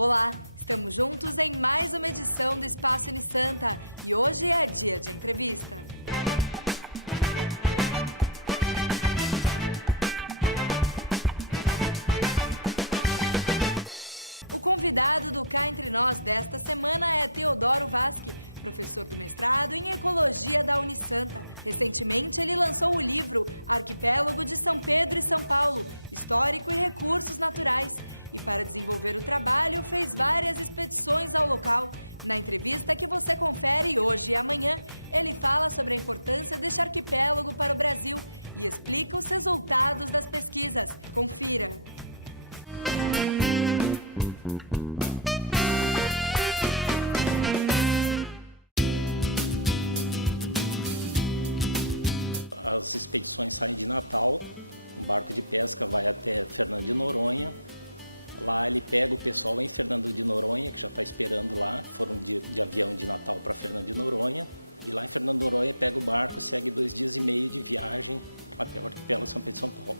Olá, estamos juntos em mais uma edição do Espaço Unisanta e hoje é dia de entrevista. O convidado do Cá Entre Nós desta semana é Teodoro Vasque, professor do mestrado em Ecologia da Unisanta. Recentemente, ele lançou o livro Arquipélago de São Pedro e São Paulo, Histórico e Recursos Naturais. E para desenvolver o trabalho, fez várias expedições ao local. Na entrevista que você confere hoje e amanhã, ele fala sobre a importância deste arquipélago para o Brasil e explica os resultados das pesquisas. Confira! As expedições saem de Natal, o barco de pesca vai até Fernando de Noronha. Lá ele pega o pessoal em Fernando de Noronha, que já está esperando lá, foram de avião de Natal para Fernando de Noronha. E lá em Fernando de Noronha pega o barco, segue 2 dias e meio de viagem até o arquipélago São Pedro e São Paulo.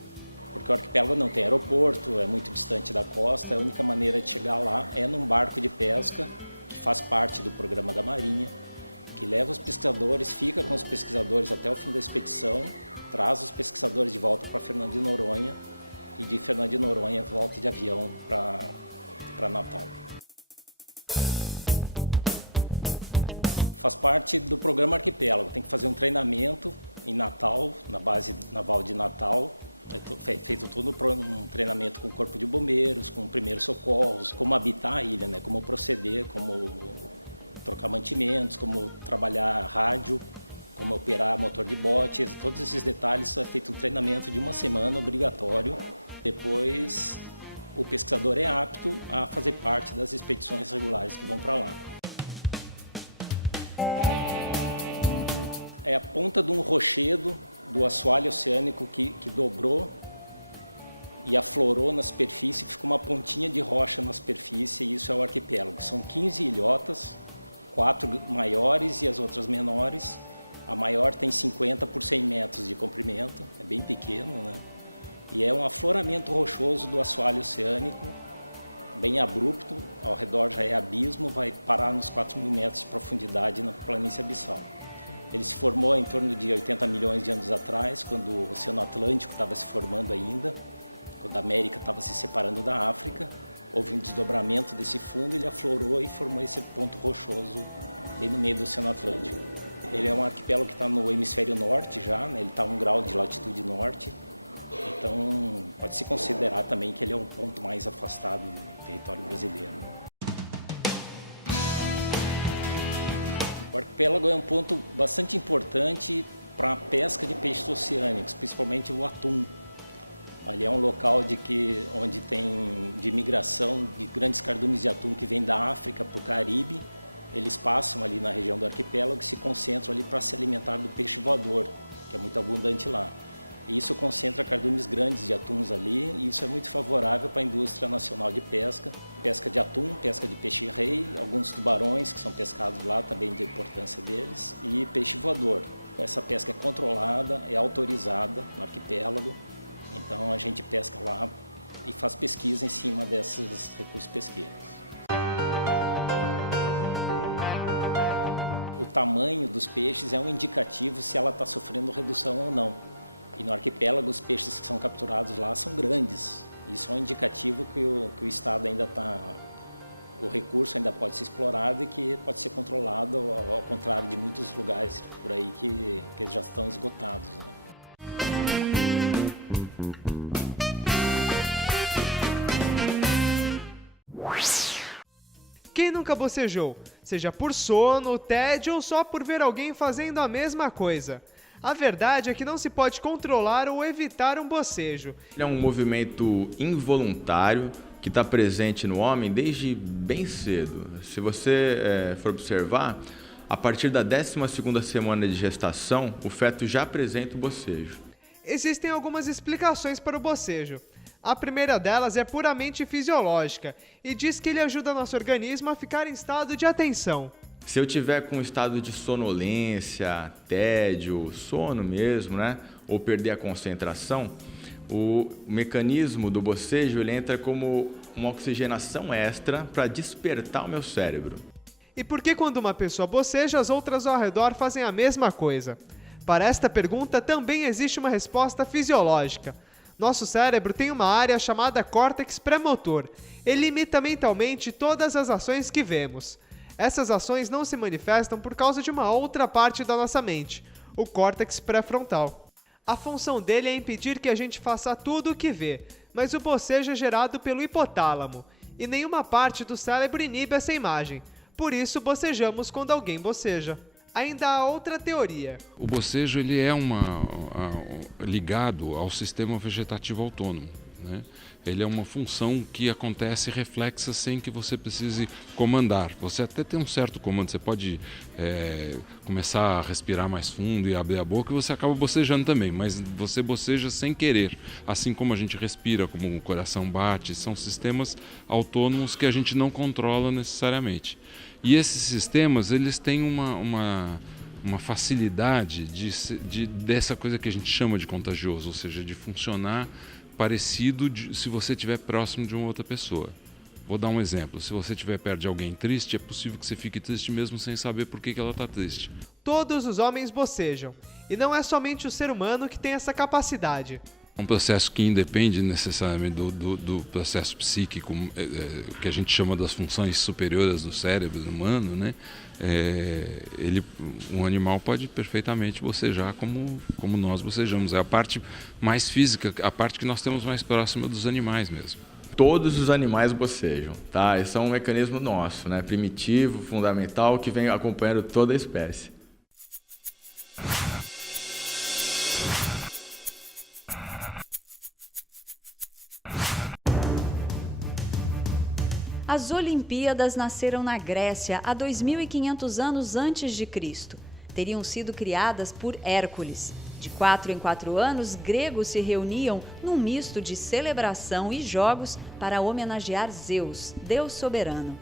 Porque o arquipélago não tem aeroporto, é muito distante da costa, a única maneira de chegar lá é num barco de pesca, que faz parte do programa da Marinha, que leva os pesquisadores, fica com os pesquisadores até o fim da expedição, traz os pesquisadores de volta para Fernando de Noronha e de Fernando de Noronha volta de avião para Natal. Faz parte do programa Arquipélago, tem que fazer um treinamento em Natal, na base naval de Natal. É feito todo um treinamento com o corpo de bombeiros, com primeiros socorros, como habitar a ilha, né? Como proceder, como trocar mantimentos, como trabalhar rádio, como operar motor de bote, todos esses detalhes é feito um treinamento de 1 semana obrigatório. Depois o pesquisador é apto a fazer parte das expedições regulares que vão para lá. É a ponta de um rochedo do assoalho oceânico que dobrou e aflorou na superfície, ficou uma pontinha de rocha na superfície e isso é o arquipélago. São 15 ilhotas, 4 maiores e as outras menores. A maior tem 50 por 100 metros de comprimento, é bem pequeno, né? E é um afloramento rochoso do assoalho oceânico, bem abrupto, ao redor já é abismo, vai parar nos 4.000 metros de profundidade na planície abissal. Ele se formou em torno de 80 milhões de anos atrás, quando o Oceano Atlântico estava se formando ainda, quando a América estava se separando da África. Houve um desdobramento desse fundo, ele aflorou e formou esse ponto rochoso bem no meio do Oceano Atlântico. Ele é um arquipélago que está no hemisfério norte já, né? Ele está a 1 grau de latitude norte, então pode-se considerar também que ele é um ponto mais afastado do território brasileiro. O arquipélago é um ponto bastante importante para a pesca de peixes oceânicos, principalmente o atum. Ali é um local onde tem de migração de grandes cardumes de atum que vêm da África para o Caribe. Eles passam ali na região do arquipélago e se concentram ali para se alimentar do peixe voador, que é muito abundante lá. E isso concentra cardumes grandes de atuns ali e isso é muito favorável para a indústria nacional de pesca. Pesca de atum, pesca de peixe-rei, alguns tubarões que são pescados lá, também da importância deles, e peixe voador. Essa pesca é controlada, é autorizada no arquipélago. Então a gente pesca lá e faz pesquisa em cima desses recursos pesqueiros. O tamanho dos peixes é um indicativo se ela está sofrendo redução ou não. E no arquipélago os peixes que são capturados lá são grandes. Isso é um indicativo que o estado ainda está... O recurso ainda pode ser explorado e que pode ser controlado, ao contrário de muitos lugares por aí que já estão esgotados, né? Quem nunca bocejou? Seja por sono, tédio ou só por ver alguém fazendo a mesma coisa. A verdade é que não se pode controlar ou evitar um bocejo. Ele é um movimento involuntário que está presente no homem desde bem cedo. Se você for observar, a partir da 12ª semana de gestação, o feto já apresenta o bocejo. Existem algumas explicações para o bocejo. A primeira delas é puramente fisiológica e diz que ele ajuda nosso organismo a ficar em estado de atenção. Se eu tiver com um estado de sonolência, tédio, sono mesmo, né, ou perder a concentração, o mecanismo do bocejo ele entra como uma oxigenação extra para despertar o meu cérebro. E por que quando uma pessoa boceja, as outras ao redor fazem a mesma coisa? Para esta pergunta também existe uma resposta fisiológica. Nosso cérebro tem uma área chamada córtex pré-motor. Ele imita mentalmente todas as ações que vemos. Essas ações não se manifestam por causa de uma outra parte da nossa mente, o córtex pré-frontal. A função dele é impedir que a gente faça tudo o que vê, mas o bocejo é gerado pelo hipotálamo, e nenhuma parte do cérebro inibe essa imagem. Por isso, bocejamos quando alguém boceja. Ainda há outra teoria. O bocejo ele é ligado ao sistema vegetativo autônomo, né? Ele é uma função que acontece reflexa sem que você precise comandar. Você até tem um certo comando, você pode começar a respirar mais fundo e abrir a boca e você acaba bocejando também, mas você boceja sem querer. Assim como a gente respira, como o coração bate, são sistemas autônomos que a gente não controla necessariamente. E esses sistemas, eles têm uma facilidade dessa coisa que a gente chama de contagioso, ou seja, de funcionar parecido se você estiver próximo de uma outra pessoa. Vou dar um exemplo. Se você estiver perto de alguém triste, é possível que você fique triste mesmo sem saber por que ela está triste. Todos os homens bocejam. E não é somente o ser humano que tem essa capacidade. É um processo que independe necessariamente do processo psíquico, que a gente chama das funções superiores do cérebro humano, né? Um animal pode perfeitamente bocejar como nós bocejamos. É a parte mais física, a parte que nós temos mais próxima dos animais mesmo. Todos os animais bocejam, tá? Esse é um mecanismo nosso, né? Primitivo, fundamental, que vem acompanhando toda a espécie. As Olimpíadas nasceram na Grécia há 2.500 anos antes de Cristo. Teriam sido criadas por Hércules. De 4 em 4 anos, gregos se reuniam num misto de celebração e jogos para homenagear Zeus, deus soberano.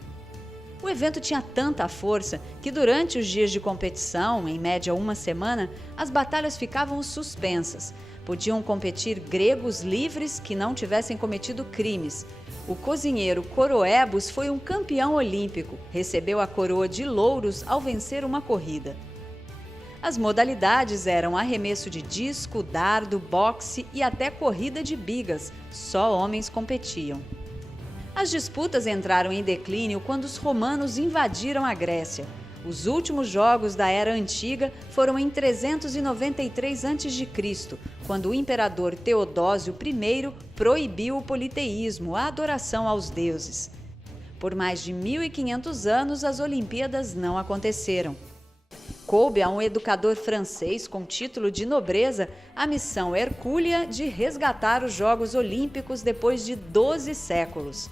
O evento tinha tanta força que durante os dias de competição, em média uma semana, as batalhas ficavam suspensas. Podiam competir gregos livres que não tivessem cometido crimes. O cozinheiro Coroebus foi um campeão olímpico, recebeu a coroa de louros ao vencer uma corrida. As modalidades eram arremesso de disco, dardo, boxe e até corrida de bigas, só homens competiam. As disputas entraram em declínio quando os romanos invadiram a Grécia. Os últimos jogos da Era Antiga foram em 393 a.C., quando o imperador Teodósio I proibiu o politeísmo, a adoração aos deuses. Por mais de 1.500 anos, as Olimpíadas não aconteceram. Coube a um educador francês com título de nobreza a missão hercúlea de resgatar os Jogos Olímpicos depois de 12 séculos.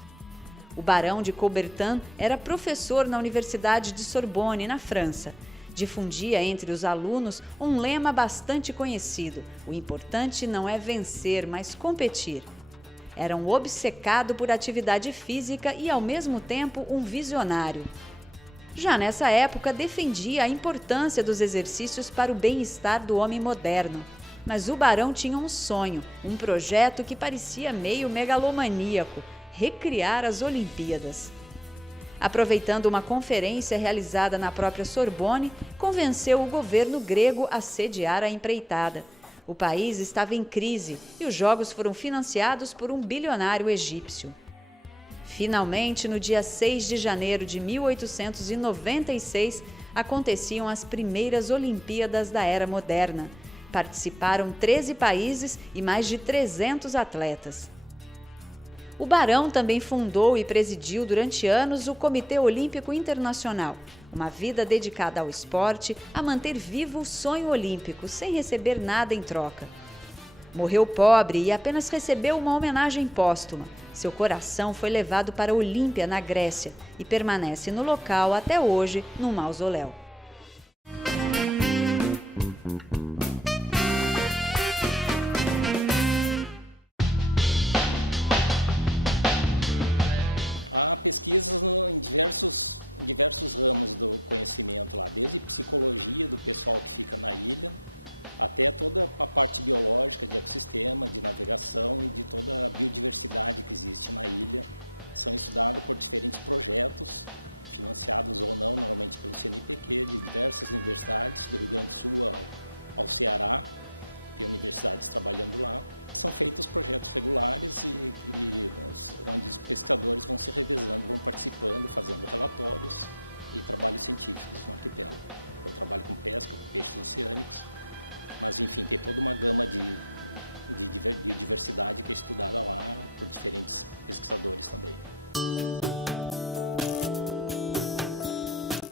O barão de Coubertin era professor na Universidade de Sorbonne, na França. Difundia entre os alunos um lema bastante conhecido: o importante não é vencer, mas competir. Era um obcecado por atividade física e, ao mesmo tempo, um visionário. Já nessa época, defendia a importância dos exercícios para o bem-estar do homem moderno. Mas o barão tinha um sonho, um projeto que parecia meio megalomaníaco: recriar as Olimpíadas. Aproveitando uma conferência realizada na própria Sorbonne, convenceu o governo grego a sediar a empreitada. O país estava em crise e os jogos foram financiados por um bilionário egípcio. Finalmente, no dia 6 de janeiro de 1896, aconteciam as primeiras Olimpíadas da Era Moderna. Participaram 13 países e mais de 300 atletas. O barão também fundou e presidiu durante anos o Comitê Olímpico Internacional, uma vida dedicada ao esporte, a manter vivo o sonho olímpico, sem receber nada em troca. Morreu pobre e apenas recebeu uma homenagem póstuma. Seu coração foi levado para Olímpia, na Grécia, e permanece no local até hoje, num mausoléu. Há pesquisas em diversos ramos do conhecimento lá, desde psicologia do pessoal que fica na ilha, até toda a parte biológica de ecossistema, de navegação e de toda a biodiversidade que existe na ilha São estudados por diferentes projetos, financiados ou não, normalmente pelo CNPq, de diversas universidades, do Rio Grande do Sul ao Ceará, tem universidades trabalhando lá. São feitos projetos regulares onde os pescadores vão se revezando, vão participando, fazendo relatórios e trabalhos científicos no arquipélago. Eu trabalho com pesca, com peixes oceânicos, mas enfim, tem toda uma gama de biodiversidade que é estudada lá por diferentes pesquisadores também.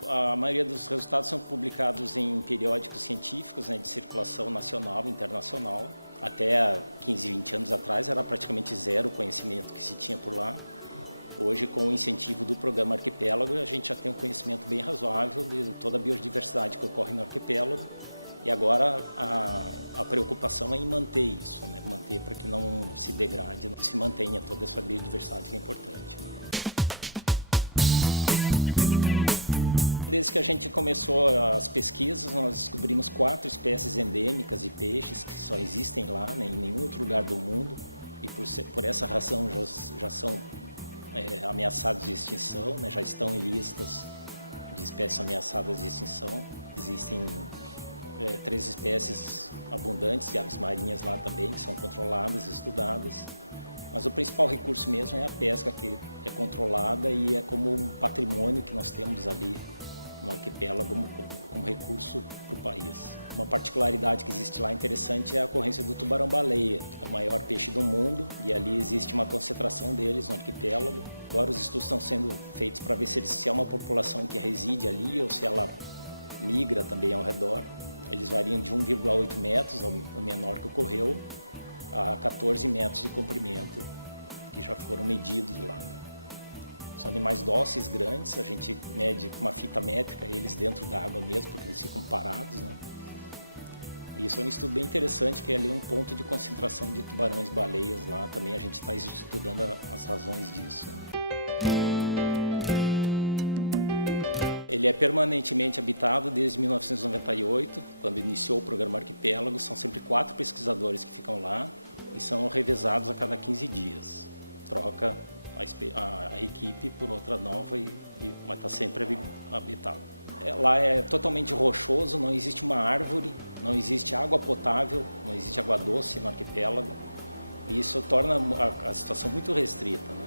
A maioria dos resultados são publicados em periódicos científicos, né, de circulação nacional e internacional. Até 15, 20 anos atrás era praticamente zero o conhecimento que se tinha por lá. Hoje, com o incentivo do programa Arquipélago, a gente já tem um conhecimento bem razoável de toda a biodiversidade que ocorre no arquipélago. E agora a preocupação é em manter isso, né? Manter para que não se degrade, que se mantenha toda essa biodiversidade que é importante. Desde que a gente começou as pesquisas, nós descobrimos 4 espécies endêmicas de peixes que só existem lá, né, em nenhum outro lugar do mundo. E por essa razão já são ameaçados de extinção, né, já estão em listas de espécies ameaçadas de extinção. Existem 3 espécies abundantes de aves marinhas lá também, que são controladas e estudadas. Mas o principal recurso mesmo é a pesca, que é controlada e é como um patrimônio que nós temos ali no arquipélago como recurso para o país. Uma particularidade que existe lá interessante é a ocorrência do tubarão-baleia, que é o maior peixe do mundo, e ali existe uma concentração deles no arquipélago. Agora os estudos estão sendo feitos para ver se é uma população que reside ali ou se ela migra também ao redor. Eles variam de 1,8 metros, o menor que ocorreu, a 14 metros de comprimento, que já foram medidos lá. São animais dóceis, grandes, a gente mede com uma fita métrica eles dentro da água mesmo, porque eles ficam parados, né? E isso é um estudo bem interessante, que é ali um ponto de concentração de tubarões-baleias lá, também a gente está estudando as razões disso. Ele é permanentemente habitado desde 1998, quando iniciou o programa Arquipélago. São sempre 4 pesquisadores que ficam lá e são revezados a cada 15 dias. Troca a equipe por outra nova, mas está sempre habitado. Lá é totalmente rochoso, não existe uma árvore, não existe água potável, não existe água doce no arquipélago. E isso torna a situação muito restrita, né?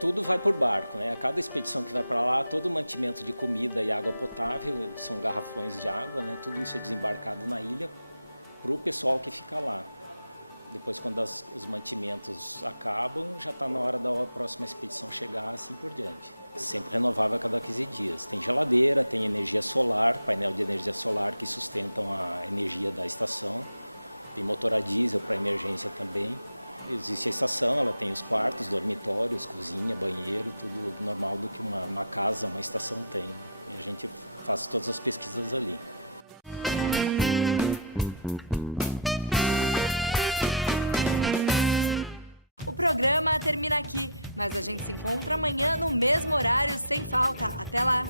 Tudo vai por barco, né? A cada expedição que vai para lá, todo o mantimento de comida e água potável, são garrafões de água, né? Tudo isso é desembarcado na ilha para o pessoal que fica lá. Depois, quando os mantimentos acabam, já está na hora da próxima expedição chegar, assim por diante. Sempre renovável a cada 15 dias. Tem geladeira, tem energia solar, painel de energia solar que sustentam a energia da estação. Tem motor a diesel para emergência também. Existe a estação, ela tem os quartos, dormitórios, cozinha, banheiro, tudo normal do que uma casa, uma estação tem. E a gente faz todas as pesquisas ali. O programa termina aqui, mas a gente se encontra amanhã no mesmo horário, sem falta. Até lá!